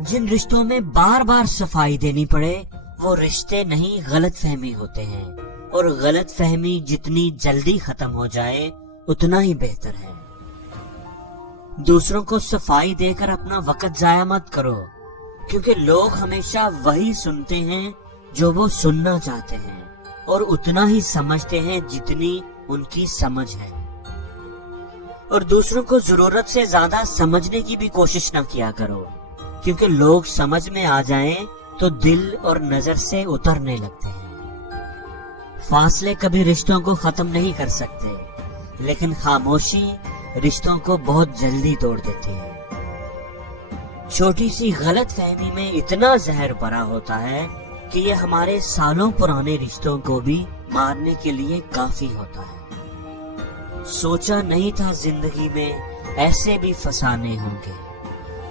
جن رشتوں میں بار بار صفائی دینی پڑے وہ رشتے نہیں غلط فہمی ہوتے ہیں، اور غلط فہمی جتنی جلدی ختم ہو جائے اتنا ہی بہتر ہے۔ دوسروں کو صفائی دے کر اپنا وقت ضائع مت کرو، کیونکہ لوگ ہمیشہ وہی سنتے ہیں جو وہ سننا چاہتے ہیں، اور اتنا ہی سمجھتے ہیں جتنی ان کی سمجھ ہے۔ اور دوسروں کو ضرورت سے زیادہ سمجھنے کی بھی کوشش نہ کیا کرو، کیونکہ لوگ سمجھ میں آ جائیں تو دل اور نظر سے اترنے لگتے ہیں۔ فاصلے کبھی رشتوں کو ختم نہیں کر سکتے، لیکن خاموشی رشتوں کو بہت جلدی توڑ دیتی ہے۔ چھوٹی سی غلط فہمی میں اتنا زہر بھرا ہوتا ہے کہ یہ ہمارے سالوں پرانے رشتوں کو بھی مارنے کے لیے کافی ہوتا ہے۔ سوچا نہیں تھا زندگی میں ایسے بھی فسانے ہوں گے،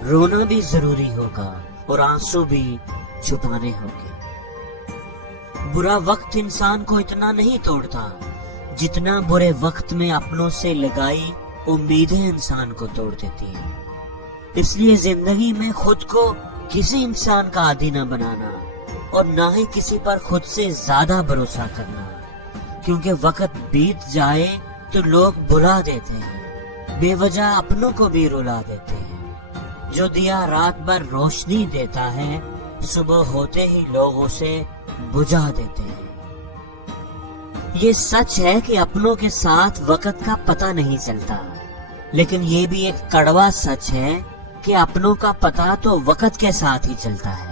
رونا بھی ضروری ہوگا اور آنسو بھی چھپانے ہوں گے۔ برا وقت انسان کو اتنا نہیں توڑتا جتنا برے وقت میں اپنوں سے لگائی امیدیں انسان کو توڑ دیتی ہیں۔ اس لیے زندگی میں خود کو کسی انسان کا عادی نہ بنانا، اور نہ ہی کسی پر خود سے زیادہ بھروسہ کرنا، کیونکہ وقت بیت جائے تو لوگ بھلا دیتے ہیں، بے وجہ اپنوں کو بھی رلا دیتے ہیں۔ جو دیا رات بھر روشنی دیتا ہے، صبح ہوتے ہی لوگ اسے بجھا دیتے ہیں۔ یہ سچ ہے کہ اپنوں کے ساتھ وقت کا پتہ نہیں چلتا، لیکن یہ بھی ایک کڑوا سچ ہے کہ اپنوں کا پتہ تو وقت کے ساتھ ہی چلتا ہے۔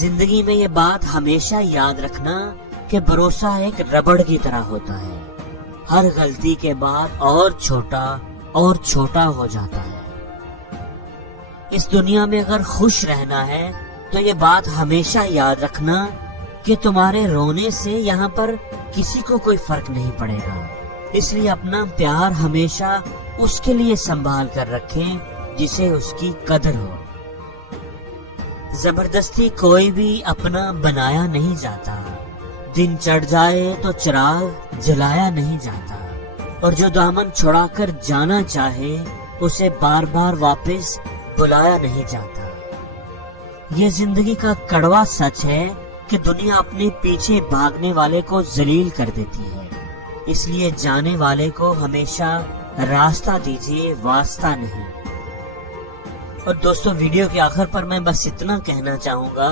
زندگی میں یہ بات ہمیشہ یاد رکھنا کہ بھروسہ ایک ربڑ کی طرح ہوتا ہے، ہر غلطی کے بعد اور چھوٹا ہو جاتا ہے۔ اس دنیا میں اگر خوش رہنا ہے تو یہ بات ہمیشہ یاد رکھنا کہ تمہارے رونے سے یہاں پر کسی کو کوئی فرق نہیں پڑے گا، اس لیے اپنا پیار ہمیشہ اس کے لیے سنبھال کر رکھیں جسے اس کی قدر ہو۔ زبردستی کوئی بھی اپنا بنایا نہیں جاتا، دن چڑھ جائے تو چراغ جلایا نہیں جاتا، اور جو دامن چھڑا کر جانا چاہے اسے بار بار واپس بلایا نہیں جاتا۔ یہ زندگی کا کڑوا سچ ہے کہ دنیا اپنے پیچھے بھاگنے والے کو ذلیل کر دیتی ہے، اس لیے جانے والے کو ہمیشہ راستہ دیجیے، واسطہ نہیں۔ اور دوستو، ویڈیو کے آخر پر میں بس اتنا کہنا چاہوں گا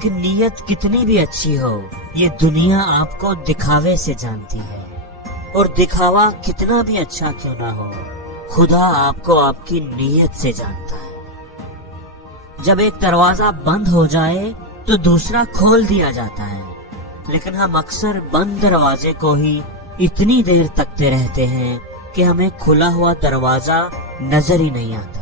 کہ نیت کتنی بھی اچھی ہو، یہ دنیا آپ کو دکھاوے سے جانتی ہے، اور دکھاوا کتنا بھی اچھا کیوں نہ ہو، خدا آپ کو آپ کی نیت سے جانتا ہے۔ جب ایک دروازہ بند ہو جائے تو دوسرا کھول دیا جاتا ہے، لیکن ہم اکثر بند دروازے کو ہی اتنی دیر تکتے رہتے ہیں کہ ہمیں کھلا ہوا دروازہ نظر ہی نہیں آتا۔